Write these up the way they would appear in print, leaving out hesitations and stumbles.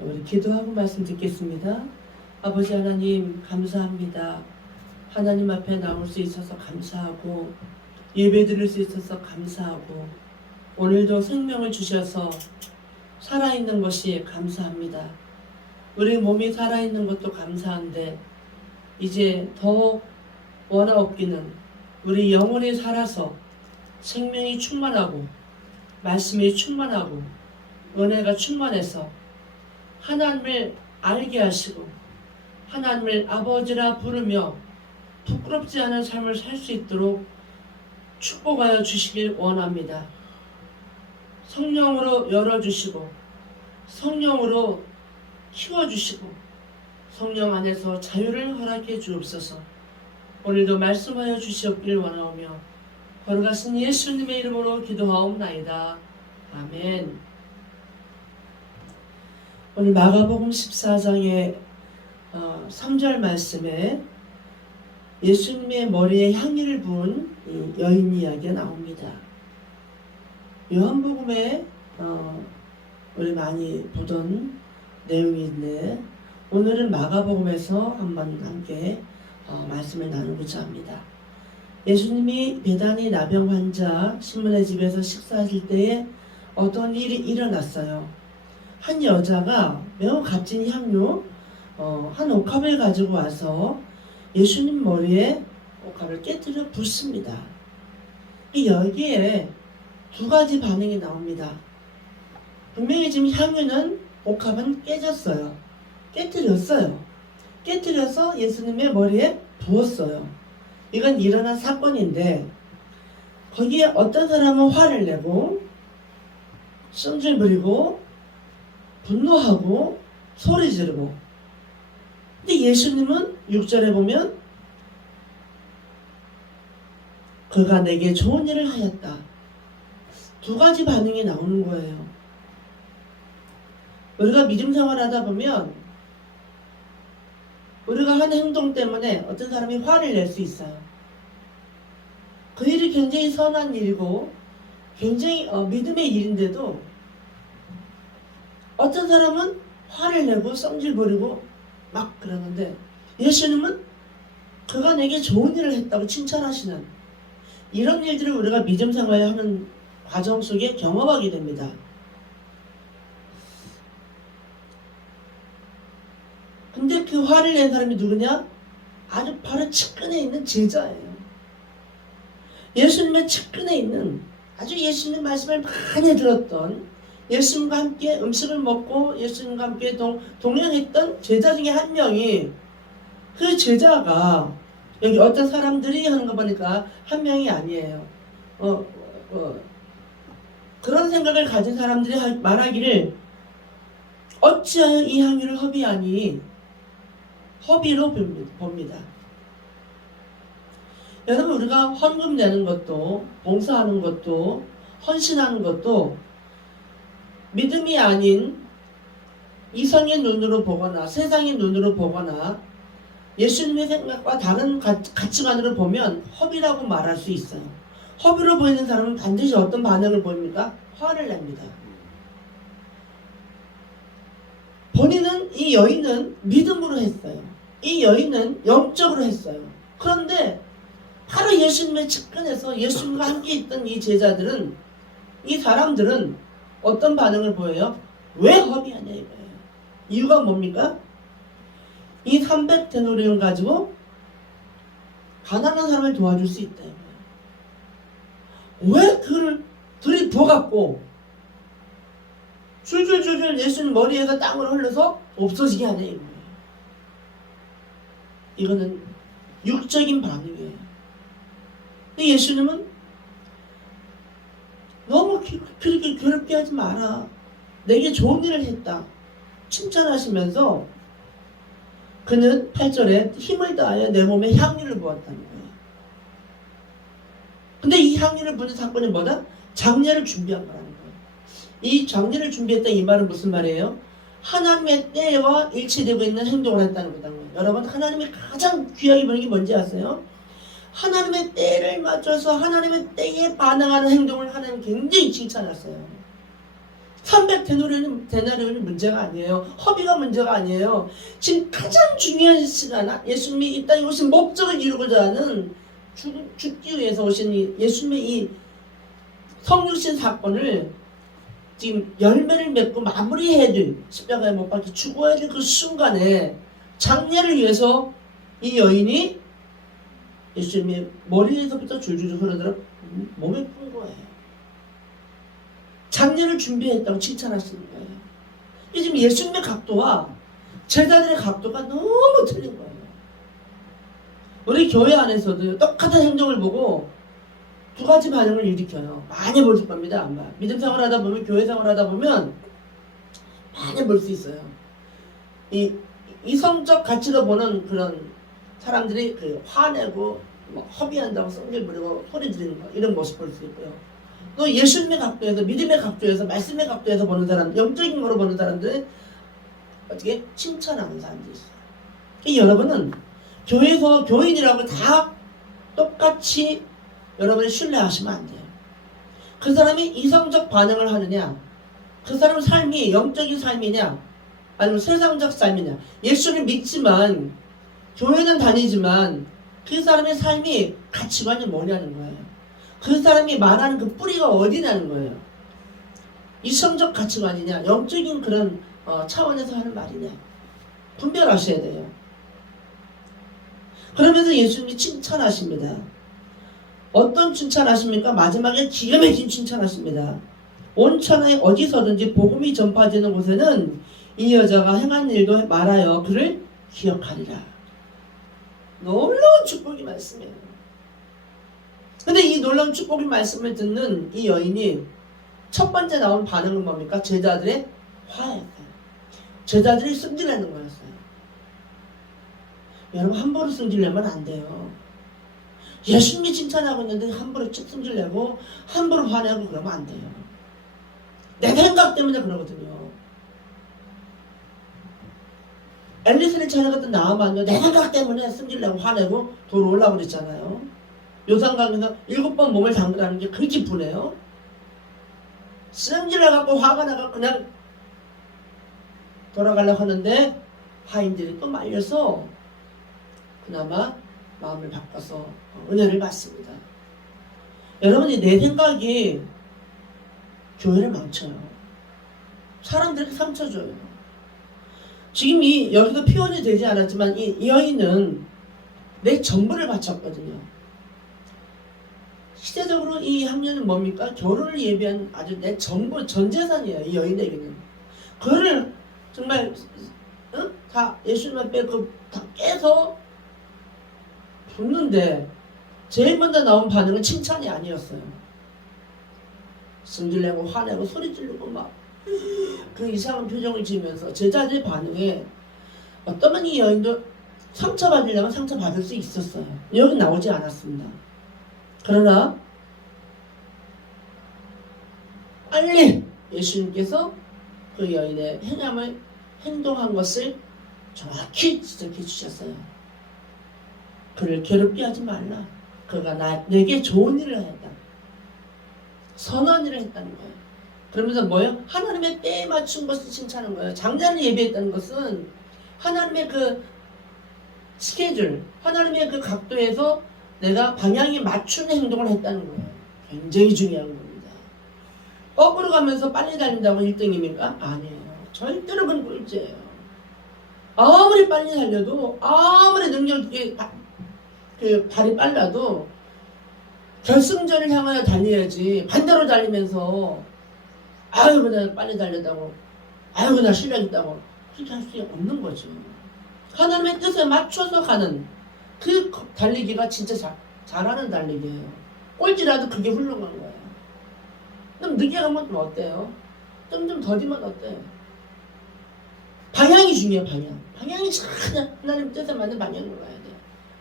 우리 기도하고 말씀 듣겠습니다. 아버지 하나님 감사합니다. 하나님 앞에 나올 수 있어서 감사하고 예배 드릴 수 있어서 감사하고 오늘도 생명을 주셔서 살아있는 것이 감사합니다. 우리 몸이 살아있는 것도 감사한데 이제 더 원하옵기는 우리 영혼이 살아서 생명이 충만하고 말씀이 충만하고 은혜가 충만해서 하나님을 알게 하시고 하나님을 아버지라 부르며 부끄럽지 않은 삶을 살 수 있도록 축복하여 주시길 원합니다. 성령으로 열어주시고 성령으로 키워주시고 성령 안에서 자유를 허락해 주옵소서. 오늘도 말씀하여 주시옵길 원하오며 걸어가신 예수님의 이름으로 기도하옵나이다. 아멘. 오늘 마가복음 14장의 3절 말씀에 예수님의 머리에 향기를 부은 여인 이야기가 나옵니다. 요한복음에 우리 많이 보던 내용인데 오늘은 마가복음에서 한번 함께 말씀을 나누고자 합니다. 예수님이 베다니 나병 환자 시몬의 집에서 식사하실 때에 어떤 일이 일어났어요. 한 여자가 매우 값진 향료 한 옥합을 가지고 와서 예수님 머리에 옥합을 깨뜨려 붓습니다. 여기에 두 가지 반응이 나옵니다. 분명히 지금 향유는 옥합은 깨졌어요. 깨뜨렸어요. 깨뜨려서 예수님의 머리에 부었어요. 이건 일어난 사건인데 거기에 어떤 사람은 화를 내고 성질 부리고 분노하고 소리 지르고 근데 예수님은 6절에 보면 그가 내게 좋은 일을 하였다. 두 가지 반응이 나오는 거예요. 우리가 믿음 생활하다 보면 우리가 하는 행동 때문에 어떤 사람이 화를 낼 수 있어요. 그 일이 굉장히 선한 일이고 굉장히 믿음의 일인데도 어떤 사람은 화를 내고 성질 부리고 막 그러는데 예수님은 그가 내게 좋은 일을 했다고 칭찬하시는 이런 일들을 우리가 믿음 생활하는 과정 속에 경험하게 됩니다. 근데 그 화를 낸 사람이 누구냐? 아주 바로 측근에 있는 제자예요. 예수님의 측근에 있는 아주 예수님 말씀을 많이 들었던 예수님과 함께 음식을 먹고 예수님과 함께 동행했던 제자 중에 한 명이 그 제자가 여기 어떤 사람들이 하는 거 보니까 한 명이 아니에요. 그런 생각을 가진 사람들이 말하기를 어찌하여 이 향유를 허비하니 허비로 봅니다. 여러분 우리가 헌금 내는 것도 봉사하는 것도 헌신하는 것도 믿음이 아닌 이성의 눈으로 보거나 세상의 눈으로 보거나 예수님의 생각과 다른 가치관으로 보면 허비라고 말할 수 있어요. 허비로 보이는 사람은 반드시 어떤 반응을 보입니까? 화를 냅니다. 본인은 이 여인은 믿음으로 했어요. 이 여인은 영적으로 했어요. 그런데 바로 예수님의 측근에서 예수님과 함께 있던 이 제자들은 이 사람들은 어떤 반응을 보여요? 왜 허비하냐 이거예요. 이유가 뭡니까? 이 300데나리온 가지고 가난한 사람을 도와줄 수 있다 이거예요. 왜 그를 둘이 부어갖고 줄줄줄줄 예수님 머리에서 땅으로 흘러서 없어지게 하냐 이거예요. 이거는 육적인 반응이에요. 근데 예수님은 너무 그렇게 괴롭게 하지 마라. 내게 좋은 일을 했다. 칭찬하시면서 그는 8절에 힘을 다하여 내 몸에 향유를 부었다는 거예요. 근데 이 향유를 부는 사건이 뭐다? 장례를 준비한 거라는 거예요. 이 장례를 준비했다 이 말은 무슨 말이에요? 하나님의 때와 일치되고 있는 행동을 했다는 거다. 여러분 하나님이 가장 귀하게 보는 게 뭔지 아세요? 하나님의 때를 맞춰서 하나님의 때에 반응하는 행동을 하나님 굉장히 칭찬하세요. 300데나리온이 문제가 아니에요. 허비가 문제가 아니에요. 지금 가장 중요한 시간, 예수님이 이 땅에 오신 목적을 이루고자 하는 죽기 위해서 오신 예수님의 이 성육신 사건을 지금 열매를 맺고 마무리해야 될, 십자가에 못 박혀 죽어야 될 그 순간에 장례를 위해서 이 여인이 예수님의 머리에서부터 줄줄줄 흐르더라 몸에 푼 거예요. 장례를 준비했다고 칭찬하시는 거예요. 이 지금 예수님의 각도와 제자들의 각도가 너무 틀린 거예요. 우리 교회 안에서도 똑같은 행동을 보고 두 가지 반응을 일으켜요. 많이 볼 겁니다. 아마 믿음 생활하다 보면, 교회 생활하다 보면 많이 볼 수 있어요. 이 이성적 가치로 보는 그런 사람들이 그 화내고 뭐 허비한다고 성질 부리고 소리 지르는 거, 이런 모습 볼 수 있고요. 또 예수님의 각도에서, 믿음의 각도에서, 말씀의 각도에서 보는 사람, 영적인 거로 보는 사람들은 어떻게 칭찬하는 사람들이 있어요. 이 여러분은 교회에서 교인이라고 다 똑같이 여러분이 신뢰하시면 안 돼요. 그 사람이 이성적 반응을 하느냐, 그 사람 삶이 영적인 삶이냐, 아니면 세상적 삶이냐. 예수를 믿지만, 교회는 다니지만 그 사람의 삶이 가치관이 뭐냐는 거예요. 그 사람이 말하는 그 뿌리가 어디냐는 거예요. 이성적 가치관이냐, 영적인 그런 차원에서 하는 말이냐, 분별하셔야 돼요. 그러면서 예수님이 칭찬하십니다. 어떤 칭찬하십니까? 마지막에 기가 막힌 칭찬하십니다. 온 천하에 어디서든지 복음이 전파되는 곳에는 이 여자가 행한 일도 말하여 그를 기억하리라. 놀라운 축복의 말씀이에요. 근데 이 놀라운 축복의 말씀을 듣는 이 여인이 첫 번째 나온 반응은 뭡니까? 제자들의 화였어요. 제자들이 승질내는 거였어요. 여러분, 함부로 승질내면 안 돼요. 예수님이 칭찬하고 있는데 함부로 승질내고 함부로 화내고 그러면 안 돼요. 내 생각 때문에 그러거든요. 앨리스의 자녀 같은 나아만요, 내 생각 때문에 승질내고 화내고 돌아 올라고 그랬잖아요. 요산강에서 7번 몸을 담그라는 게 그렇게 분해요. 승질내갖고 화가 나갖고 그냥 돌아가려고 하는데 하인들이 또 말려서 그나마 마음을 바꿔서 은혜를 받습니다. 여러분이 내 생각이 교회를 망쳐요. 사람들에게 상처 줘요. 지금 여기서 표현이 되지 않았지만 이 여인은 내 전부를 바쳤거든요. 시대적으로 이 학년은 뭡니까? 결혼을 예비한 아주 내 전부, 전 재산이에요. 이 여인에게는. 그거를 정말 다 예수님 앞에 다 깨서 붓는데 제일 먼저 나온 반응은 칭찬이 아니었어요. 승질내고 화내고 소리 지르고 막 그 이상한 표정을 지으면서 제자들의 반응에 어떠면 이 여인도 상처받으려면 상처받을 수 있었어요. 여기 나오지 않았습니다. 그러나 빨리 예수님께서 그 여인의 행동한 것을 정확히 지적해 주셨어요. 그를 괴롭게 하지 말라. 그가 내게 좋은 일을 했다. 선한 일을 했다는 거예요. 그러면서 뭐예요? 하나님의 때에 맞춘 것을 칭찬하는 거예요. 장자를 예비했다는 것은 하나님의 그 스케줄, 하나님의 그 각도에서 내가 방향에 맞춘 행동을 했다는 거예요. 굉장히 중요한 겁니다. 거꾸로 가면서 빨리 달린다고 1등입니까? 아니에요. 절대로 그건 꼴찌예요. 아무리 빨리 달려도, 아무리 능력 있게 발이 빨라도 결승전을 향하여 달려야지. 반대로 달리면서 아유 나 빨리 달렸다고, 아유 나 실력 있다고, 그렇게 할 수 없는 거죠. 하나님의 뜻에 맞춰서 가는 그 달리기가 진짜 잘하는 달리기예요. 꼴찌라도 그게 훌륭한 거예요. 좀 늦게 가면 좀 어때요? 좀 더디면 어때? 방향이 중요해요. 방향이 그냥 하나님 뜻에 맞는 방향으로 가야 돼요.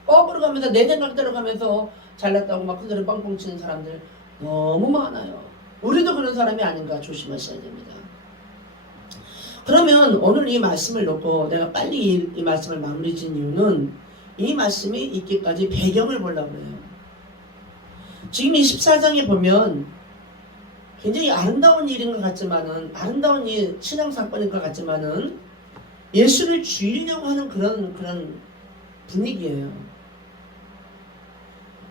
거꾸로 가면서 내 생각대로 가면서 잘났다고 막 그대로 뻥뻥 치는 사람들 너무 많아요. 우리도 그런 사람이 아닌가 조심하셔야 됩니다. 그러면 오늘 이 말씀을 놓고 내가 빨리 이 말씀을 마무리 지은 이유는 이 말씀이 있기까지 배경을 보려고 해요. 지금 이 14장에 보면 굉장히 아름다운 일인 것 같지만은, 아름다운 일, 신앙 사건인 것 같지만은 예수를 죽이려고 하는 그런 분위기예요.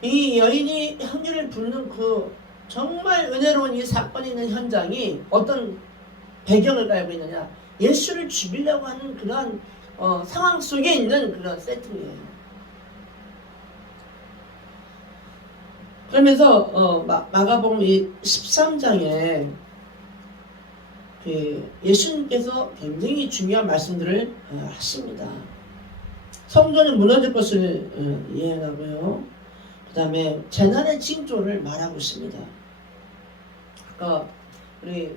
이 여인이 향유를 붓는 그 정말 은혜로운 이 사건이 있는 현장이 어떤 배경을 깔고 있느냐, 예수를 죽이려고 하는 그런 상황 속에 있는 그런 세팅이에요. 그러면서 마가복음 13장에 그 예수님께서 굉장히 중요한 말씀들을 하십니다. 성전이 무너질 것을 예언하고요. 그 다음에 재난의 징조를 말하고 있습니다. 아까 우리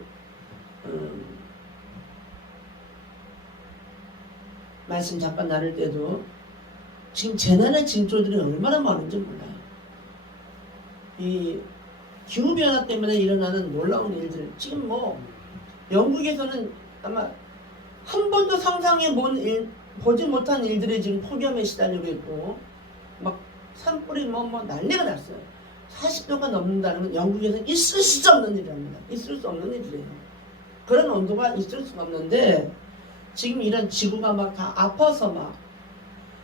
말씀 잠깐 나눌 때도 지금 재난의 징조들이 얼마나 많은지 몰라요. 이 기후변화 때문에 일어나는 놀라운 일들, 지금 뭐 영국에서는 아마 한 번도 보지 못한 일들이 지금 폭염에 시달리고 있고, 막 산불이 뭐 난리가 났어요. 40도가 넘는다는 건 영국에서는 있을 수 없는 일입니다. 있을 수 없는 일이에요. 그런 온도가 있을 수가 없는데, 지금 이런 지구가 막 다 아파서 막,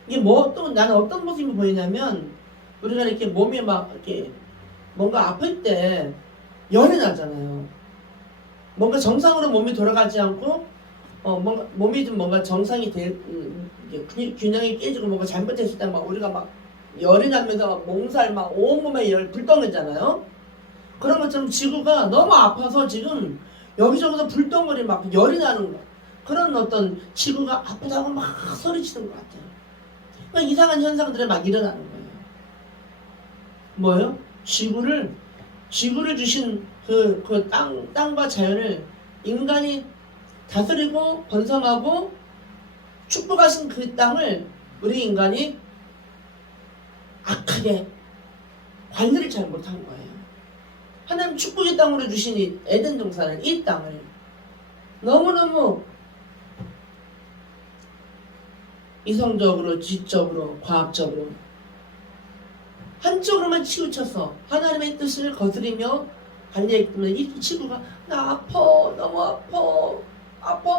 이게 뭐 또 나는 어떤 모습이 보이냐면, 우리가 이렇게 몸이 막 이렇게 뭔가 아플 때 열이 나잖아요. 뭔가 정상으로 몸이 돌아가지 않고 뭔가 몸이 좀 뭔가 정상이 균형이 깨지고 뭔가 잘못했을 때 막 우리가 막 열이 나면서 몸살 막 온몸에 열 불덩이잖아요. 그런 것처럼 지구가 너무 아파서 지금 여기저기서 불덩어리 막 열이 나는 거, 그런 어떤 지구가 아프다고 막 소리치는 것 같아요. 그러니까 이상한 현상들이 막 일어나는 거예요. 뭐예요? 지구를 주신 그 땅과 자연을 인간이 다스리고 번성하고 축복하신 그 땅을 우리 인간이 악하게 관리를 잘 못한 거예요. 하나님 축복의 땅으로 주신 이 에덴 동산을, 이 땅을 너무너무 이성적으로, 지적으로, 과학적으로 한쪽으로만 치우쳐서 하나님의 뜻을 거스리며 관리했기 때문에 이 친구가 나 아파, 너무 아파,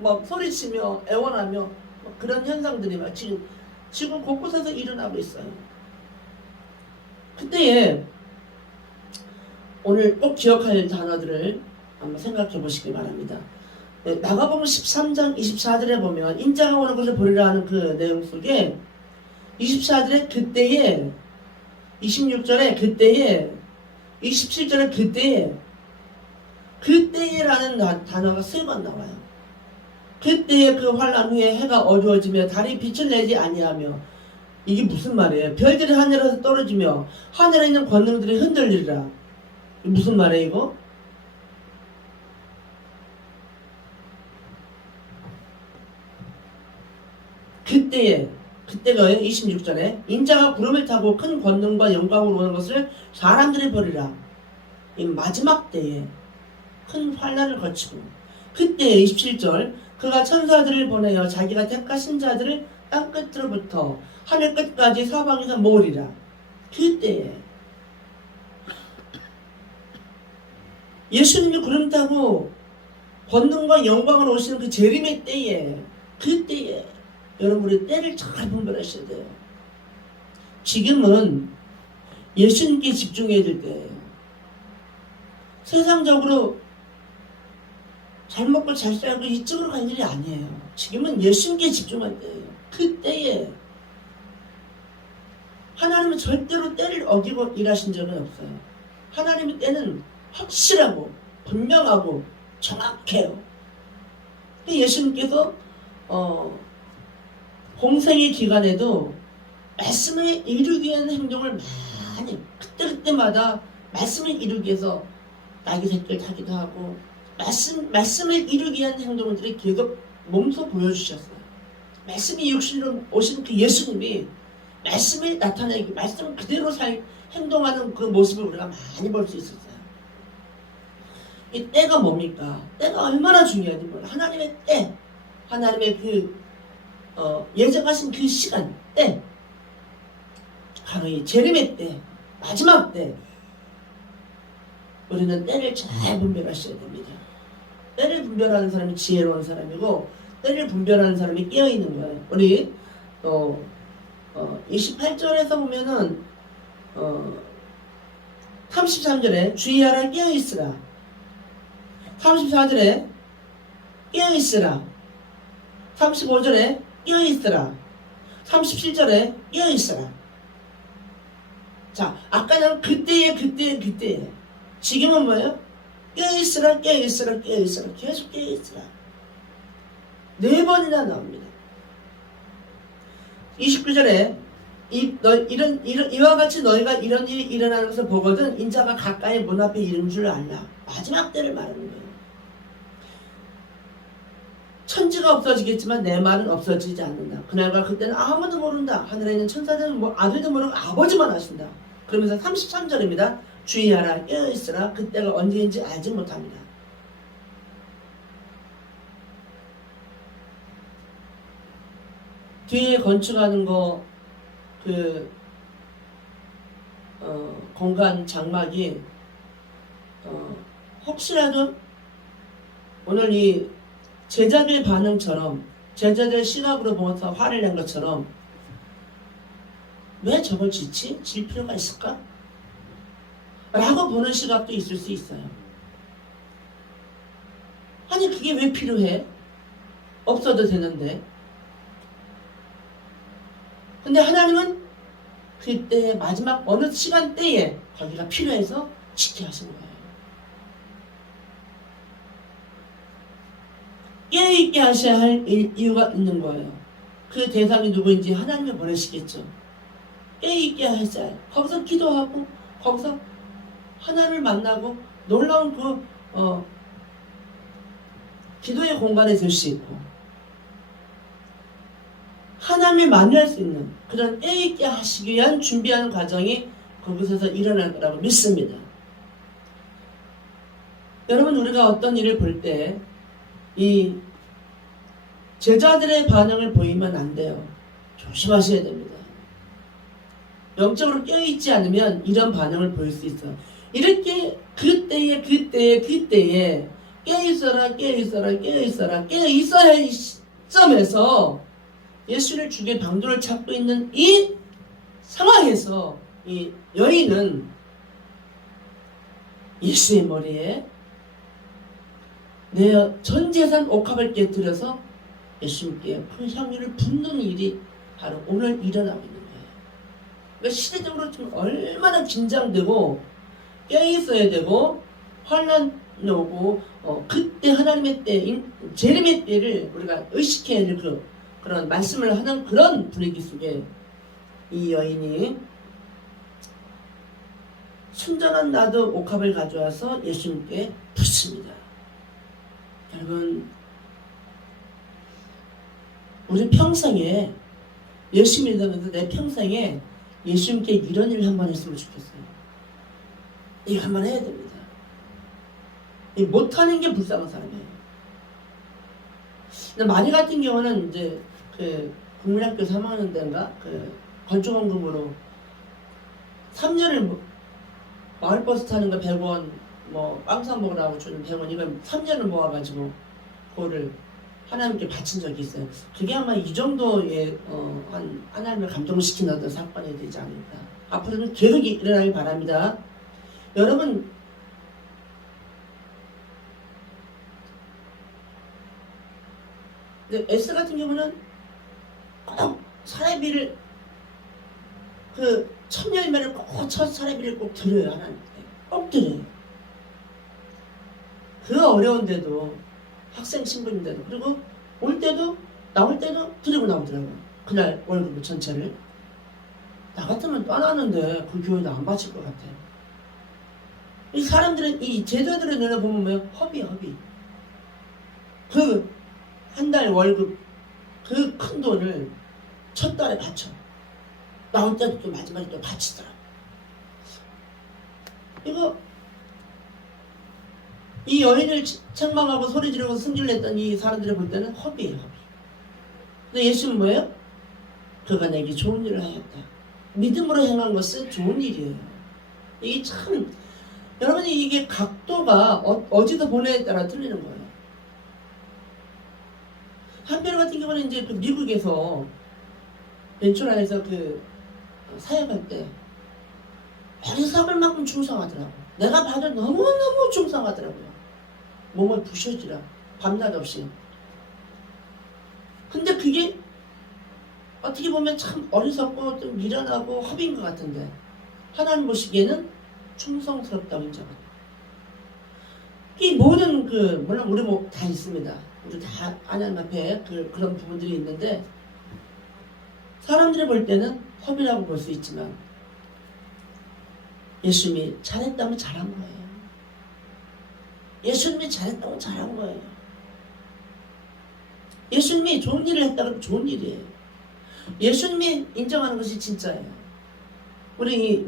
막 소리치며 애원하며 막 그런 현상들이 막 지금 곳곳에서 일어나고 있어요. 그때에 오늘 꼭 기억할 단어들을 한번 생각해 보시기 바랍니다. 네, 마가복음 13장 24절에 보면 인자가 오는 것을 보리라 하는 그 내용 속에 24절에 그때에, 26절에 그때에, 27절에 그때에라는 단어가 3번 나와요. 그때에 그 환난 후에 해가 어두워지며 달이 빛을 내지 아니하며, 이게 무슨 말이에요? 별들이 하늘에서 떨어지며 하늘에 있는 권능들이 흔들리리라. 무슨 말이에요 이거? 그때가 26절에 인자가 구름을 타고 큰 권능과 영광으로 오는 것을 사람들이 보리라. 이 마지막 때에 큰 환난을 거치고, 그때 27절 그가 천사들을 보내어 자기가 택하신 자들을 땅끝으로부터 하늘 끝까지 사방에서 모으리라. 그때에 예수님이 구름 타고 권능과 영광으로 오시는 그 재림의 때에, 그때에 여러분의 때를 잘 분별하셔야 돼요. 지금은 예수님께 집중해야 될 때예요. 세상적으로 잘 먹고 잘 살고 이쪽으로 갈 일이 아니에요. 지금은 예수님께 집중할 때예요. 그때에 하나님은 절대로 때를 어기고 일하신 적은 없어요. 하나님의 때는 확실하고 분명하고 정확해요. 예수님께서 공생의 기간에도 말씀을 이루기 위한 행동을 많이 그때마다 말씀을 이루기 위해서 나귀 새끼를 타기도 하고 말씀을 이루기 위한 행동들이 계속 몸소 보여주셨어요. 말씀이 육신으로 오신 그 예수님이 말씀을 나타내기, 말씀을 그대로 행동하는 그 모습을 우리가 많이 볼 수 있었어요. 이 때가 뭡니까? 때가 얼마나 중요한지 몰라요. 하나님의 때, 하나님의 예정하신 그 시간, 때, 바로 이 재림의 때, 마지막 때, 우리는 때를 잘 분별하셔야 됩니다. 때를 분별하는 사람이 지혜로운 사람이고 때를 분별하는 사람이 깨어있는 거예요. 우리 28절에서 보면은 33절에 주의하라 깨어있으라, 34절에 깨어있으라, 35절에 깨어있으라, 37절에 깨어있으라. 자, 아까는 그때에 지금은 뭐예요? 깨어있으라 깨어있으라 깨어있으라, 계속 깨어있으라. 4번이나 나옵니다. 29절에 이와 같이 너희가 이런 일이 일어나는 것을 보거든 인자가 가까이 문 앞에 이른 줄 알라. 마지막 때를 말하는 거예요. 천지가 없어지겠지만 내 말은 없어지지 않는다. 그날과 그때는 아무도 모른다. 하늘에 있는 천사들은 뭐 아들도 모르고 아버지만 아신다. 그러면서 33절입니다. 주의하라 깨어있으라, 그때가 언제인지 알지 못합니다. 뒤에 건축하는 거 공간 장막이 혹시라도 오늘 이 제자들 반응처럼, 제자들 시각으로 보면서 화를 낸 것처럼 왜 저걸 짓지? 질 필요가 있을까? 라고 보는 시각도 있을 수 있어요. 아니 그게 왜 필요해? 없어도 되는데. 근데 하나님은 그때 마지막 어느 시간대에 거기가 필요해서 짓게 하신 거예요. 깨어있게 하셔야 할 이유가 있는 거예요. 그 대상이 누구인지 하나님이 보내시겠죠. 깨어있게 하셔야 해요. 거기서 기도하고 거기서 하나님을 만나고 놀라운 기도의 공간에 들 수 있고 하나님을 만날 수 있는 그런 깨어있게 하시기 위한 준비하는 과정이 거기서 일어날 거라고 믿습니다. 여러분, 우리가 어떤 일을 볼 때 이 제자들의 반응을 보이면 안 돼요. 조심하셔야 됩니다. 영적으로 깨어있지 않으면 이런 반응을 보일 수 있어요. 이렇게 그때에 깨어있어라 깨어있어야 할 시점에서 예수를 죽일 방도를 찾고 있는 이 상황에서 이 여인은 예수의 머리에 내 전 재산 옥합을 깨뜨려서 예수님께 그 향유를 붓는 일이 바로 오늘 일어나고 있는 거예요. 그러니까 시대적으로 좀 얼마나 긴장되고 깨어있어야 되고 환란이 오고 그때 하나님의 때인 재림의 때를 우리가 의식해야 될 그런 말씀을 하는 그런 분위기 속에 이 여인이 순전한 나도 옥합을 가져와서 예수님께 붓습니다. 여러분, 우리 평생에 예수 믿으면서 내 평생에 예수님께 이런 일을 한번 했으면 좋겠어요. 이거 한번 해야 됩니다. 못하는 게 불쌍한 사람이에요. 근데 마리 같은 경우는 이제 국민학교 3학년 때인가 건축원금으로 3년을 마을버스 타는 거 100원, 빵 사 먹으라고 주는 100원, 이걸 3년을 모아가지고 그거를 하나님께 바친 적이 있어요. 그게 아마 이 정도의 하나님을 감동시키는 어떤 사건이 되지 않을까. 앞으로는 계속 일어나길 바랍니다. 여러분, 에스 같은 경우는 꼭 사례비를 천열매를 꼭 첫 사례비를 꼭 드려요. 하나님께 꼭 드려요. 그 어려운데도 학생 신분인데도 그리고 올 때도 나올 때도 드리고 나오더라고요. 그날 월급 전체를. 나 같으면 떠나는데 그 교회도 안 바칠 것 같아요. 이 사람들은 이 제자들의 눈에 보면 뭐예요? 허비야, 허비. 한 달 월급 그 큰 돈을 첫 달에 바쳐. 나올 때도 또 마지막에 또 바치더라. 이 여인을 책망하고 소리 지르고 승질을 냈던 이 사람들이 볼 때는 허비예요, 허비. 근데 예수는 뭐예요? 그가 내게 좋은 일을 하였다. 믿음으로 행한 것은 좋은 일이에요. 이게 참, 여러분이 이게 각도가 어디서 보내에 따라 틀리는 거예요. 한편 같은 경우는 이제 그 미국에서 벤츄란에서 그 사역할 때 어리석을 만큼 충성하더라고. 내가 봐도 너무너무 충성하더라고요. 몸을 부셔지라 밤낮 없이. 근데 그게 어떻게 보면 참 어리석고 좀 미련하고 허비인 것 같은데 하나님 보시기에는 충성스럽다고 인정합니다. 이 모든 물론 우리 뭐 다 있습니다. 우리 다 하나님 앞에 그런 부분들이 있는데 사람들이 볼 때는 허비라고 볼 수 있지만 예수님이 잘했다면 잘한 거예요. 예수님이 잘했다고 잘한 거예요. 예수님이 좋은 일을 했다고 좋은 일이에요. 예수님이 인정하는 것이 진짜예요. 우리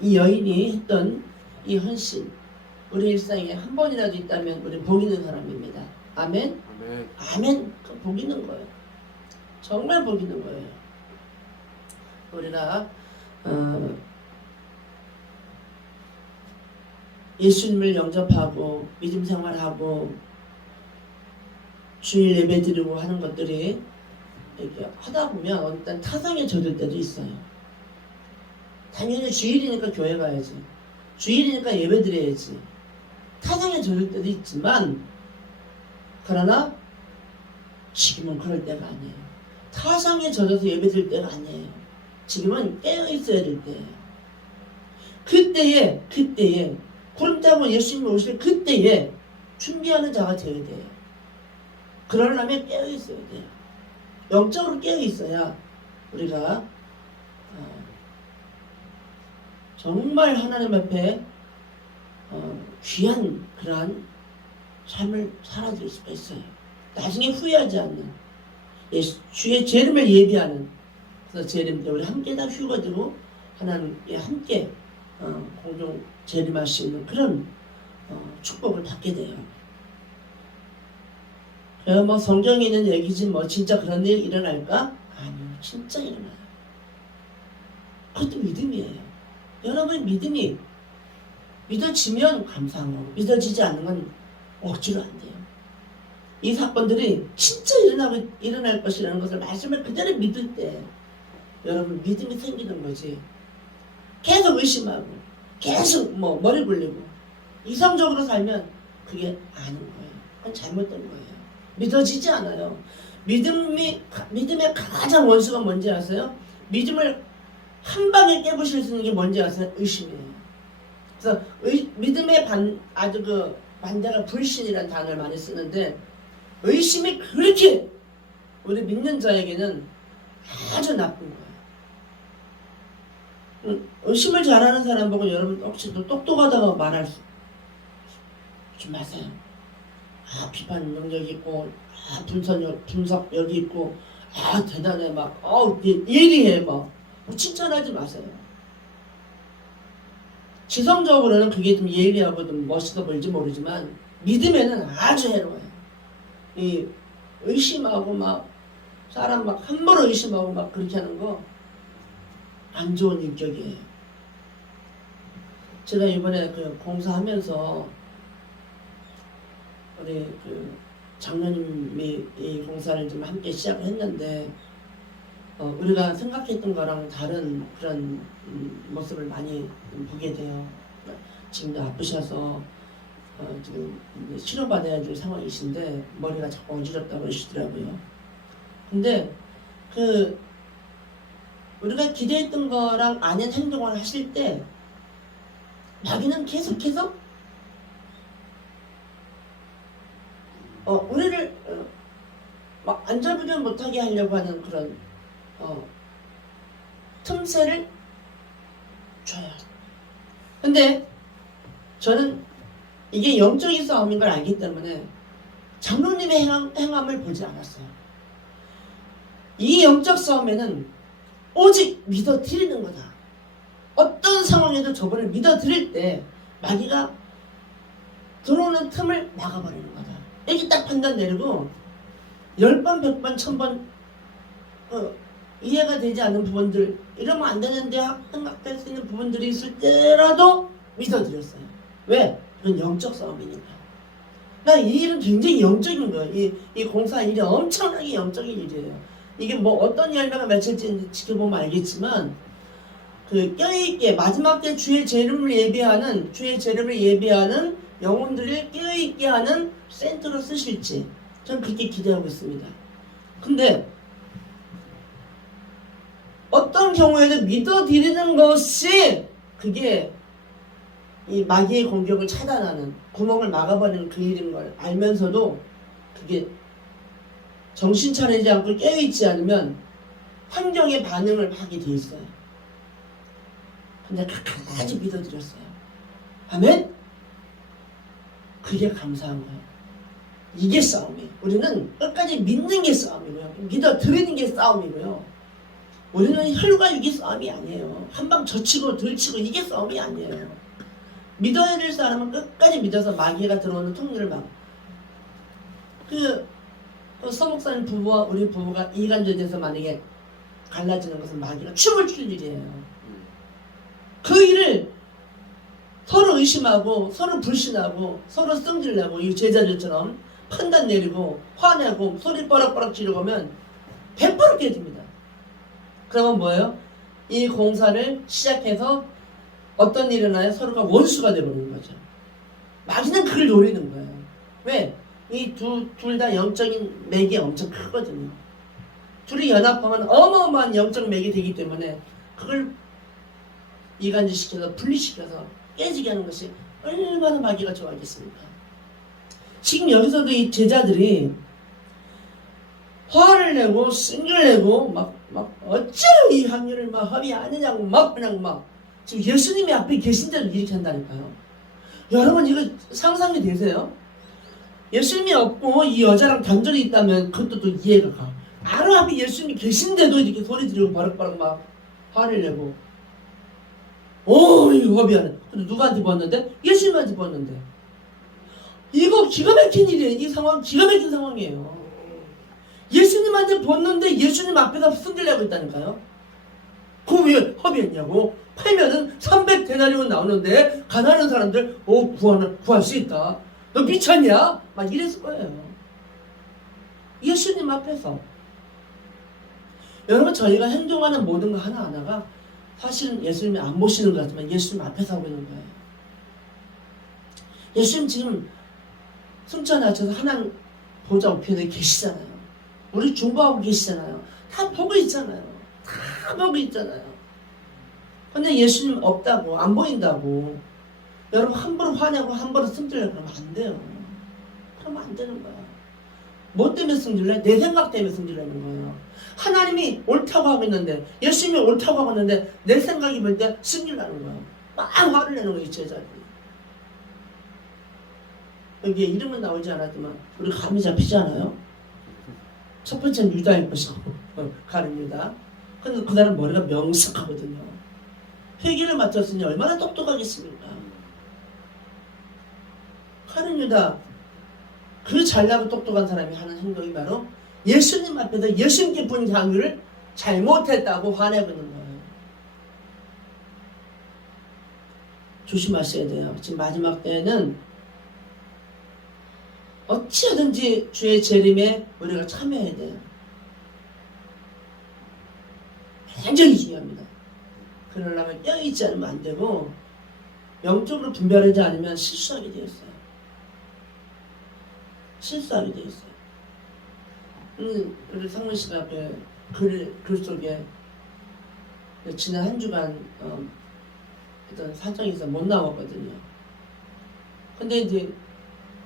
이 여인이 했던 이 헌신, 우리 일상에 한 번이라도 있다면 우리 복 있는 사람입니다. 아멘? 아멘. 아멘. 복 있는 거예요. 정말 복 있는 거예요. 우리가 예수님을 영접하고 믿음 생활하고 주일 예배 드리고 하는 것들이 이렇게 하다 보면 어떤 타성에 젖을 때도 있어요. 당연히 주일이니까 교회 가야지. 주일이니까 예배 드려야지. 타성에 젖을 때도 있지만 그러나 지금은 그럴 때가 아니에요. 타성에 젖어서 예배 드릴 때가 아니에요. 지금은 깨어 있어야 될 때예요. 그때에 구름 타고 예수님 오실 그때에 준비하는 자가 되어야 돼요. 그러려면 깨어 있어야 돼요. 영적으로 깨어 있어야 우리가 정말 하나님 앞에 귀한 그러한 삶을 살아드릴 수가 있어요. 나중에 후회하지 않는 주의 재림을 예비하는. 그래서 재림 때 우리 함께 다 휴거되고 하나님께 함께 공동 재림할 수 있는 그런 축복을 받게 돼요. 뭐 성경에 있는 얘기지 뭐 진짜 그런 일 일어날까? 아니요, 진짜 일어나요. 그것도 믿음이에요. 여러분 믿음이 믿어지면 감사하고 믿어지지 않는 건 억지로 안 돼요. 이 사건들이 진짜 일어날 것이라는 것을 말씀을 그대로 믿을 때 여러분 믿음이 생기는 거지. 계속 의심하고 계속 뭐 머리 굴리고 이성적으로 살면 그게 아닌 거예요. 그건 잘못된 거예요. 믿어지지 않아요. 믿음의 가장 원수가 뭔지 아세요? 믿음을 한 방에 깨부실 수 있는 게 뭔지 아세요? 의심이에요. 그래서 믿음의 반대가 불신이라는 단어를 많이 쓰는데 의심이 그렇게 우리 믿는 자에게는 아주 나쁜 거예요. 의심을 잘하는 사람 보고 여러분 혹시 또 똑똑하다고 말할 좀 마세요. 비판 능력이 있고 분석력이 있고 대단해 막 예리해 막 칭찬하지 마세요. 지성적으로는 그게 좀 예리하고 좀 멋있어 보일지 모르지만 믿음에는 아주 해로워요. 이 의심하고 막 사람 막 함부로 의심하고 막 그렇게 하는 거 안 좋은 인격이에요. 제가 이번에 공사하면서 우리 장로님이 이 공사를 좀 함께 시작을 했는데 우리가 생각했던 거랑 다른 그런 모습을 많이 보게 돼요. 지금도 아프셔서 지금 치료받아야 될 상황이신데 머리가 자꾸 어지럽다고 그러시더라고요. 근데 우리가 기대했던 거랑 아닌 행동을 하실 때 마귀는 계속해서 우리를 막 안절부절 못하게 하려고 하는 그런 틈새를 줘요. 근데 저는 이게 영적인 싸움인 걸 알기 때문에 장로님의 행함을 보지 않았어요. 이 영적 싸움에는 오직 믿어드리는 거다. 어떤 상황에도 저분을 믿어드릴 때 마귀가 들어오는 틈을 막아버리는 거다. 이렇게 딱 판단 내리고 10번, 100번, 1000번 이해가 되지 않는 부분들 이러면 안 되는데 생각될 수 있는 부분들이 있을 때라도 믿어드렸어요. 왜? 그건 영적 싸움이니까. 나 이 일은 굉장히 영적인 거예요. 이 공사 일이 엄청나게 영적인 일이에요. 이게 뭐 어떤 열매가 맺힐지 지켜보면 알겠지만, 그 껴있게 마지막 때 주의 재림을 예비하는 영혼들을 껴있게 하는 센터로 쓰실지 저는 그렇게 기대하고 있습니다. 근데 어떤 경우에는 믿어드리는 것이 그게 이 마귀의 공격을 차단하는, 구멍을 막아버리는 그 일인 걸 알면서도 그게 정신 차리지 않고 깨어있지 않으면 환경의 반응을 하게 돼 있어요. 근데 끝까지 믿어드렸어요. 아멘? 그게 감사한 거예요. 이게 싸움이에요. 우리는 끝까지 믿는 게 싸움이고요. 믿어드리는 게 싸움이고요. 우리는 혈과 육이 싸움이 아니에요. 한 방 젖히고 들치고 이게 싸움이 아니에요. 믿어야 될 사람은 끝까지 믿어서 마귀가 들어오는 통로를 막. 그 서목사님 부부와 우리 부부가 이간절에서 만약에 갈라지는 것은 마귀가 춤을 출 일이에요. 그 일을 서로 의심하고 서로 불신하고 서로 승질내고 이 제자들처럼 판단 내리고 화내고 소리 뻐럭뻐럭 지르고 하면 100% 깨집니다. 그러면 뭐예요? 이 공사를 시작해서 어떤 일이 일어나요? 서로가 원수가 되버리는 거죠. 마귀는 그걸 노리는 거예요. 왜? 이 둘 다 영적인 맥이 엄청 크거든요. 둘이 연합하면 어마어마한 영적 맥이 되기 때문에 그걸 이간질시켜서 분리시켜서 깨지게 하는 것이 얼마나 마귀가 좋아하겠습니까? 지금 여기서도 이 제자들이 화를 내고 승질 내고 막 어째 이 학년을 막 합의 안 하냐고 막 그냥 막 지금 예수님이 앞에 계신 대로 이렇게 한다니까요. 여러분 이거 상상이 되세요? 예수님이 없고 이 여자랑 단절이 있다면 그것도 또 이해가 가. 바로 앞에 예수님이 계신데도 이렇게 소리 지르고 바락바락 막 화를 내고 이거 합의하네. 근데 누구한테 보았는데? 예수님한테 보았는데. 이거 기가 막힌 일이에요. 이 상황 기가 막힌 상황이에요. 예수님한테 보았는데 예수님 앞에다 승질내고 있다니까요. 그거 왜 합의했냐고. 팔면은 300데나리온 나오는데 가난한 사람들 구할 수 있다. 너 미쳤냐? 막 이랬을 거예요. 예수님 앞에서. 여러분 저희가 행동하는 모든 거 하나하나가 사실은 예수님이 안 보시는 것 같지만 예수님 앞에서 하고 있는 거예요. 예수님 지금 승천하셔서 하나님 보좌 우편에 계시잖아요. 우리 중보하고 계시잖아요. 다 보고 있잖아요. 다 보고 있잖아요. 근데 예수님 없다고 안 보인다고 여러분 함부로 화내고 함부로 승질내고 그러면 안 돼요. 그러면 안 되는 거야. 뭐 때문에 승질내? 내 생각 때문에 승질내는 거예요. 하나님이 옳다고 하고 있는데 예수님이 옳다고 하고 있는데 내 생각이 볼 때 승질나는 거예요. 막 화를 내는 거예요. 제자들이. 여기에 이름은 나오지 않았지만 우리 감이 잡히지 않아요? 첫 번째는 유다일 것이고 가룟 유다. 근데 그 사람 머리가 명석하거든요. 회개를 맡았으니 얼마나 똑똑하겠습니까? 가룟 유다. 그 잘나고 똑똑한 사람이 하는 행동이 바로 예수님 앞에서 예수님께 본 향유를 잘못했다고 화내고 있는 거예요. 조심하셔야 돼요. 지금 마지막 때에는 어찌하든지 주의 재림에 우리가 참여해야 돼요. 굉장히 중요합니다. 그러려면 껴있지 않으면 안 되고 영적으로 분별하지 않으면 실수하게 되었어요. 실수하게 되었어요. 우리 상문 씨가 글 속에 지난 한 주간 어떤 사정에서 못 나왔거든요. 근데 이제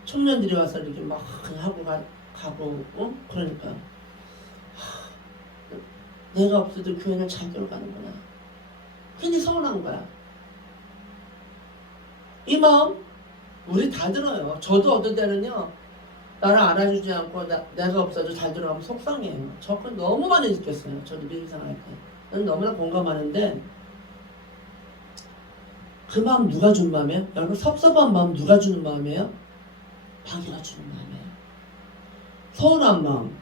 청년들이 와서 이렇게 막 그냥 하고 가고 그러니까 내가 없어도 교회는 잘 돌아가는구나. 괜히 서운한 거야. 이 마음 우리 다 들어요. 저도 어떤 때는요. 나를 알아주지 않고 내가 없어도 잘 들어가면 속상해요. 저 그건 너무 많이 느꼈어요. 저도 미리생활할 때. 저는 너무나 공감하는데 그 마음 누가 준 마음이에요? 여러분 섭섭한 마음 누가 주는 마음이에요? 마귀가 주는 마음이에요. 서운한 마음.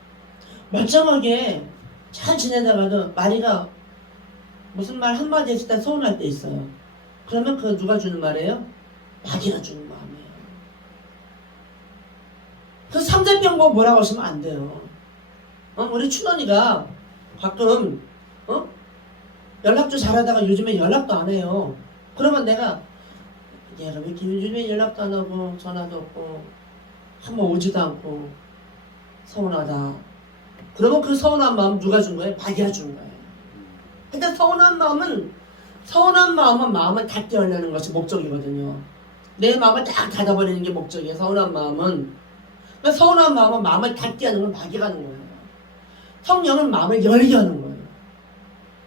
멀쩡하게 잘 지내다가도 마리가 무슨 말 한마디 했을 때 서운할 때 있어요. 그러면 그거 누가 주는 말이에요? 마귀가 주는 마음이에요. 그 상대편 보고 뭐라고 하시면 안 돼요. 우리 춘원이가 가끔 연락도 잘하다가 요즘에 연락도 안 해요. 그러면 내가 얘가 왜 이렇게 요즘에 연락도 안 하고 전화도 없고 한번 오지도 않고 서운하다. 그러면 그 서운한 마음 누가 준 거예요? 마귀가 준 거예요. 근데 서운한 마음은 마음을 닫게 하려는 것이 목적이거든요. 내 마음을 딱 닫아버리는 게 목적이에요. 서운한 마음은. 그러니까 서운한 마음은 마음을 닫게 하는 건 마귀가 하는 거예요. 성령은 마음을 열게 하는 거예요.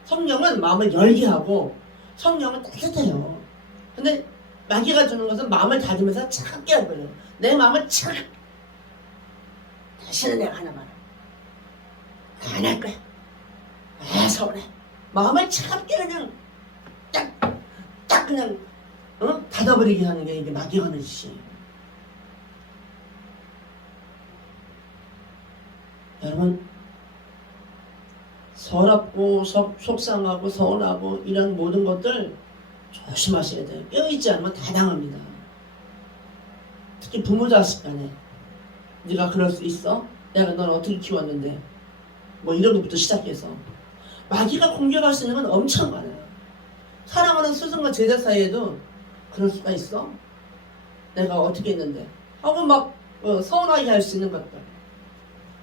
성령은 마음을 열게 하고 성령은 따뜻해요. 근데 마귀가 주는 것은 마음을 닫으면서 차갑게 해버려요. 내 마음을 착 다시는 내가 하나 말아 안 할 거야. 서운해. 마음을 차갑게 그냥 딱 그냥 닫아버리게 하는 게 이게 마귀가 하는 짓이에요. 여러분 서럽고 속상하고 서운하고 이런 모든 것들 조심하셔야 돼요. 뼈있지 않으면 다 당합니다. 특히 부모 자식 간에 네가 그럴 수 있어? 내가 넌 어떻게 키웠는데 뭐 이런 것부터 시작해서 마귀가 공격할 수 있는 건 엄청 많아요. 사랑하는 스승과 제자 사이에도 그럴 수가 있어? 내가 어떻게 했는데 하고 막 서운하게 할 수 있는 것들.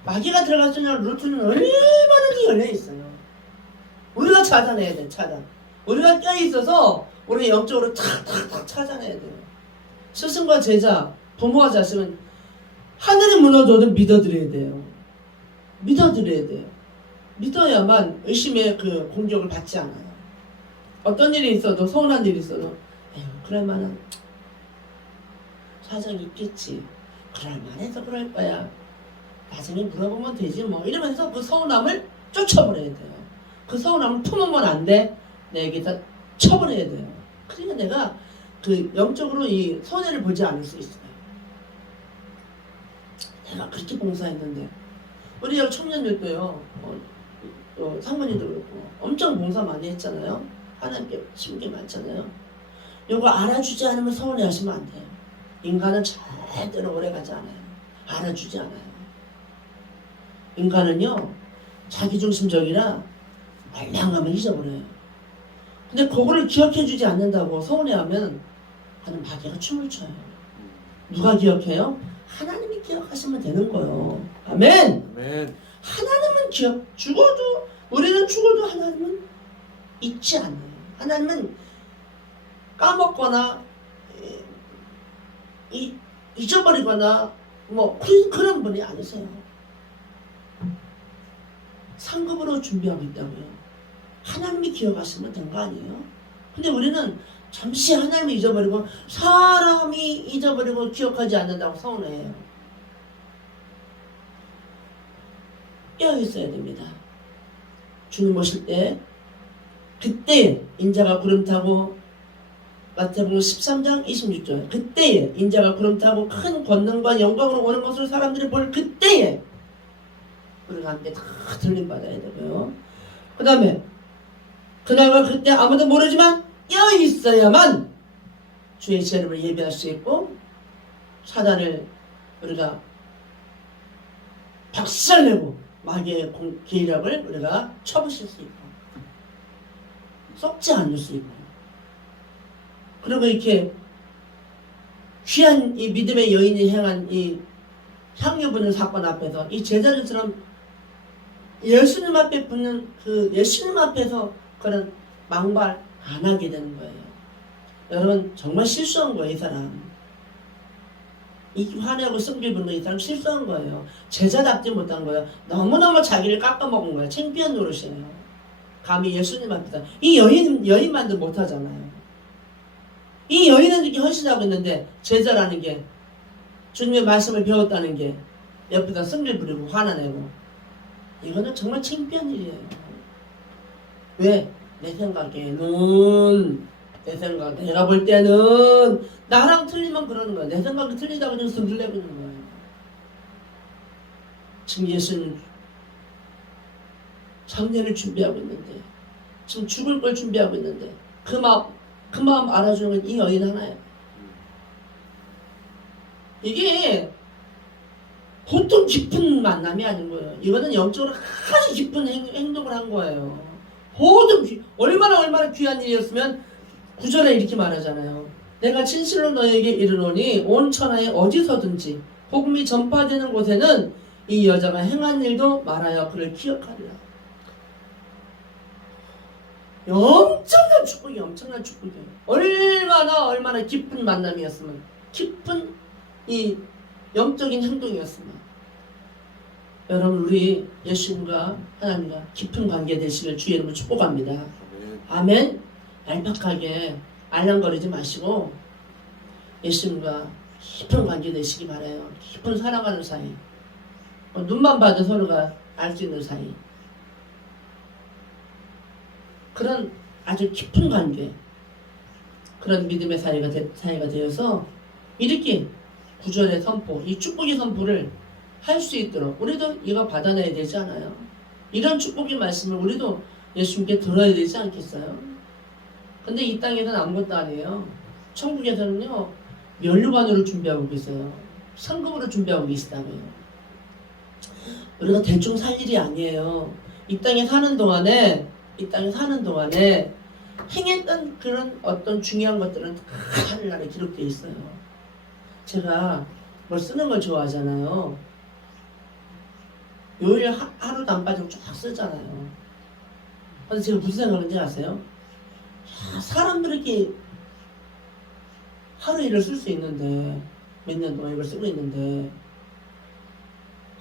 마귀가 들어갈 수 있는 루트는 얼마나 열려 있어요. 우리가 찾아내야 돼. 차단. 우리가 껴있어서 우리가 영적으로 탁탁탁 찾아내야 돼요. 스승과 제자, 부모와 자식은 하늘이 무너져도 믿어드려야 돼요. 믿어드려야 돼요. 믿어야만 의심의 그 공격을 받지 않아요. 어떤 일이 있어도 서운한 일이 있어도 에휴, 그럴 만한 사정이 있겠지. 그럴 만해서 그럴 거야. 나중에 물어보면 되지 뭐 이러면서 그 서운함을 쫓아버려야 돼요. 그 서운함을 품으면 안 돼. 내게다 쳐버려야 돼요. 그러니까 내가 그 영적으로 이 손해를 보지 않을 수 있어요. 내가 그렇게 봉사했는데 우리 여기 청년들도요 상문이도 그렇고 엄청 봉사 많이 했잖아요. 하나님께 심게 많잖아요. 요거 알아주지 않으면 서운해 하시면 안 돼요. 인간은 절대로 오래가지 않아요. 알아주지 않아요. 인간은요 자기중심적이라 말랑하면 잊어버려요. 근데 그거를 기억해주지 않는다고 서운해하면 하는 마귀가 춤을 춰요. 누가 기억해요? 하나님이 기억하시면 되는 거예요. 아멘. 아멘. 하나님은 죽어도 우리는 죽어도 하나님은 잊지 않아요. 하나님은 까먹거나 잊어버리거나 뭐 그런 분이 아니세요. 상급으로 준비하고 있다고요. 하나님이 기억하시면 된 거 아니에요? 근데 우리는 잠시 하나님이 잊어버리고 사람이 잊어버리고 기억하지 않는다고 서운해요. 깨어 있어야 됩니다. 주님 오실 때 그때 인자가 구름 타고 마태복음 13장 26절 그때에 인자가 구름 타고 큰 권능과 영광으로 오는 것을 사람들이 볼 그때에 우리가 함께 다 들림받아야 되고요. 그 다음에 그날과 그때 아무도 모르지만 깨어 있어야만 주의 재림을 예비할 수 있고 사단을 우리가 박살내고 마귀의 계략을 우리가 쳐부실 수 있고 썩지 않을 수 있고 그리고 이렇게 귀한 이 믿음의 여인이 행한 이 향유 부는 사건 앞에서 이 제자들처럼 예수님 앞에 붙는 그 예수님 앞에서 그런 망발 안 하게 되는 거예요. 여러분 정말 실수한 거예요. 이 사람 이 화내고 성질 부는 이 사람 실수한 거예요. 제자답지 못한 거예요. 너무너무 자기를 깎아먹은 거예요. 창피한 노릇이에요. 감히 예수님 앞에서 이 여인만도 못하잖아요. 이 여인은 이렇게 헌신하고 있는데 제자라는 게 주님의 말씀을 배웠다는 게 옆에다 성질 부리고 화나내고 이거는 정말 창피한 일이에요. 왜? 내 생각에는 내가 볼 때는 나랑 틀리면 그러는 거야. 내 생각이 틀리다고 그냥 성질 내고 있는 거예요. 지금 예수님 장례를 준비하고 있는데 지금 죽을 걸 준비하고 있는데 그 마음 그 마음 알아주는 건 이 여인 하나예요. 이게 보통 깊은 만남이 아닌 거예요. 이거는 영적으로 아주 깊은 행동을 한 거예요. 얼마나 귀한 일이었으면 9절에 이렇게 말하잖아요. 내가 진실로 너에게 이르노니 온 천하에 어디서든지 복음이 전파되는 곳에는 이 여자가 행한 일도 말하여 그를 기억하리라. 엄청난 축복이에요. 얼마나 깊은 만남이었으면, 깊은 이 영적인 행동이었으면, 여러분 우리 예수님과 하나님과 깊은 관계 되시길 주의 이름으로 축복합니다. 아멘. 얄팍하게 알랑거리지 마시고 예수님과 깊은 관계 되시기 바라요. 깊은 사랑하는 사이, 눈만 봐도 서로가 알 수 있는 사이, 그런 아주 깊은 관계, 그런 믿음의 사이가 되어서 이렇게 구절의 선포, 이 축복의 선포를 할 수 있도록 우리도 이거 받아내야 되지 않아요? 이런 축복의 말씀을 우리도 예수님께 들어야 되지 않겠어요? 근데 이 땅에는 아무것도 아니에요. 천국에서는요, 면류관으로 준비하고 계세요. 상급으로 준비하고 계시다고요. 우리가 대충 살 일이 아니에요. 이 땅에 사는 동안에 행했던 그런 어떤 중요한 것들은 다 하늘나라에 기록되어 있어요. 제가 뭘 쓰는 걸 좋아하잖아요. 요일 하루도 안 빠지고 쫙 쓰잖아요. 그래서 제가 무슨 생각하는지 아세요? 야, 사람들이 하루 일을 쓸 수 있는데, 몇 년 동안 이걸 쓰고 있는데,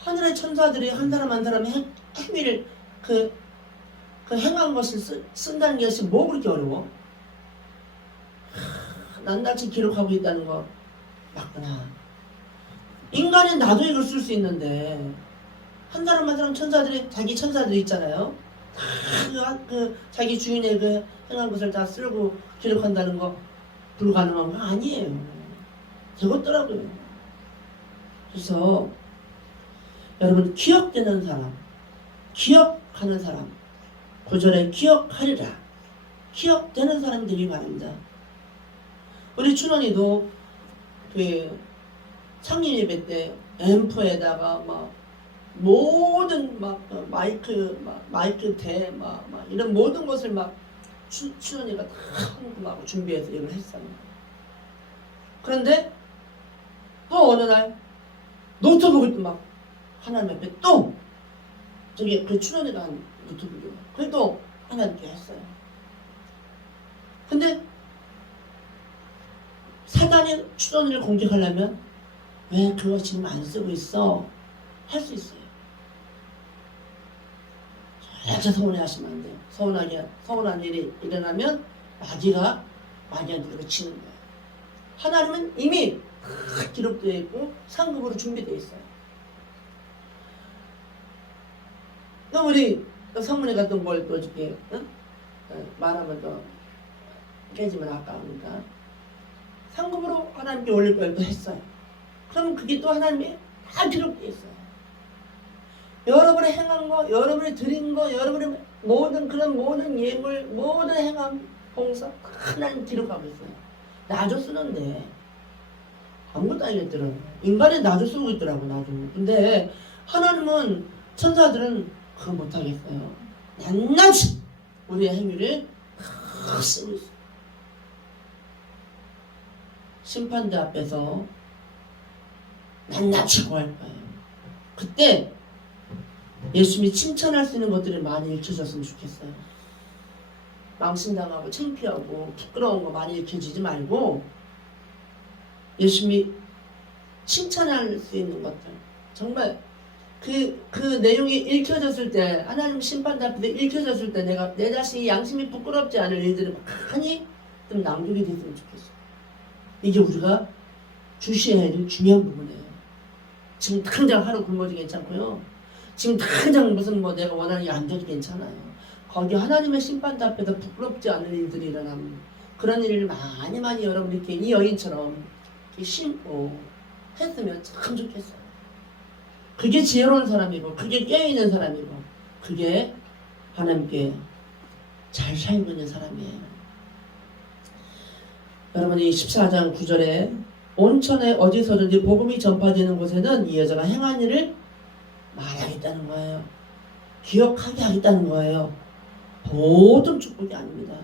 하늘의 천사들이 한 사람 한 사람의 행위를 그 행한 것을 쓴다는 것이 뭐 그렇게 어려워? 낱낱이 기록하고 있다는 거 맞구나. 인간이 나도 이걸 쓸 수 있는데, 한 사람 한 사람 자기 천사들이 있잖아요. 자기 주인의 그 행한 것을 다 쓰고 기록한다는 거 불가능한 거 아니에요. 되겠더라고요. 그래서 여러분, 기억되는 사람, 기억하는 사람, 구절에 기억하리라, 기억되는 사람이 되길 바랍니다. 우리 춘원이도 그 창립 예배 때 앰프에다가 모든 마이크 대 이런 모든 것을 춘원이가 다 하고 준비해서 이걸 했어요. 그런데 또 어느 날 노트북을 또 하나님 앞에 또 저기 그 춘원이가 한 노트북이요. 그래도 하나님께 했어요. 근데 사단이 춘원이를 공격하려면 왜 그거 지금 안 쓰고 있어? 할 수 있어요. 절대 서운해하시면 안 돼요. 서운한 일이 일어나면 마귀한테 치는 거예요. 하나님은 이미 기록되어 있고 상급으로 준비되어 있어요. 그럼 우리 성문이가 또 뭘 또 이렇게 말하면 또 깨지면 아까우니까 상급으로 하나님께 올릴 걸 또 했어요. 그럼 그게 또 하나님이 다 기록되어 있어요. 여러분의 행한 거, 여러분이 드린 거, 여러분의 모든 예물, 모든 행함, 봉사 하나님 기록하고 있어요. 나도 쓰는데 아무것도 아니겠더라고. 인간이 나도 쓰고 있더라고, 나도. 근데 하나님은, 천사들은 그거 못하겠어요. 낱낱이 우리의 행위를 다 쓰고 있어요. 심판대 앞에서 낱낱이 구할 거예요. 그때 예수님이 칭찬할 수 있는 것들이 많이 읽혀졌으면 좋겠어요. 망신당하고 창피하고 부끄러운 거 많이 읽혀지지 말고 예수님이 칭찬할 수 있는 것들, 정말 그 내용이 읽혀졌을 때, 하나님 심판대 앞에서 읽혀졌을 때 내가 내 자신이 양심이 부끄럽지 않을 일들이 많이 좀 낭독이 됐으면 좋겠어요. 이게 우리가 주시해야 할 중요한 부분이에요. 지금 당장 하루 굶어도 괜찮고요. 지금 당장 무슨 내가 원하는 게 안 돼도 괜찮아요. 거기 하나님의 심판대 앞에서 부끄럽지 않은 일들이 일어나면 그런 일을 많이 여러분 이렇게 이 여인처럼 이렇게 심고 했으면 참 좋겠어요. 그게 지혜로운 사람이고, 그게 깨어있는 사람이고, 그게 하나님께 잘 살고 있는 사람이에요. 여러분이 14장 9절에 온천에 어디서든지 복음이 전파되는 곳에는 이 여자가 행한 일을 말하겠다는 거예요. 기억하게 하겠다는 거예요. 보통 축복이 아닙니다.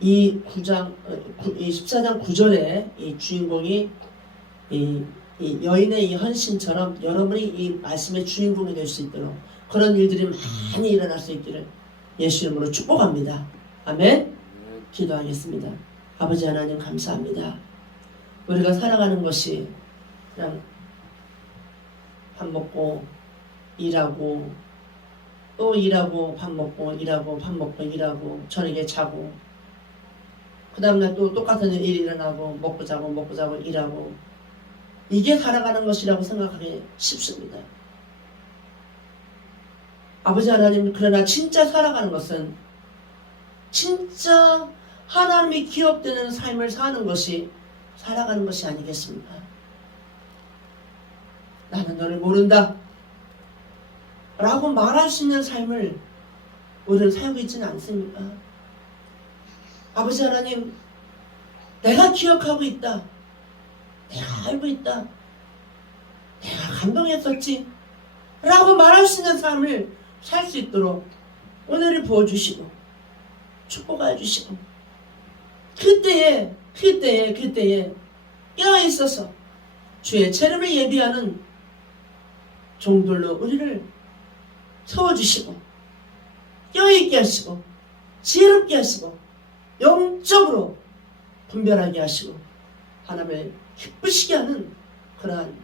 이 14장 9절에 이 주인공이 이 여인의 이 헌신처럼 여러분이 이 말씀의 주인공이 될 수 있도록 그런 일들이 많이 일어날 수 있기를 예수 이름으로 축복합니다. 아멘. 기도하겠습니다. 아버지 하나님 감사합니다. 우리가 살아가는 것이 그냥 밥 먹고 일하고 또 일하고 밥 먹고 일하고 밥 먹고 일하고 저녁에 자고 그 다음날 또 똑같은 일 일어나고 먹고 자고 일하고 이게 살아가는 것이라고 생각하기 쉽습니다. 아버지 하나님, 그러나 진짜 살아가는 것은 진짜 하나님이 기억되는 삶을 사는 것이 살아가는 것이 아니겠습니까? 나는 너를 모른다 라고 말할 수 있는 삶을 우리는 살고 있지는 않습니까? 아버지 하나님, 내가 기억하고 있다, 내가 알고 있다, 내가 감동했었지 라고 말할 수 있는 삶을 살 수 있도록 은혜를 부어주시고 축복해 주시고 그때에 껴 있어서 주의 재림을 예비하는 종들로 우리를 세워주시고 껴있게 하시고 지혜롭게 하시고 영적으로 분별하게 하시고 하나님을 기쁘시게 하는 그러한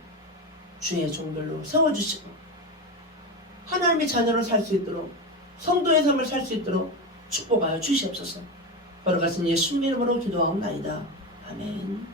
주의 종들로 세워주시고 하나님의 자녀로 살 수 있도록 성도의 삶을 살 수 있도록 축복하여 주시옵소서. 걸어가신 예수님 이름으로 기도하옵나이다. 아멘.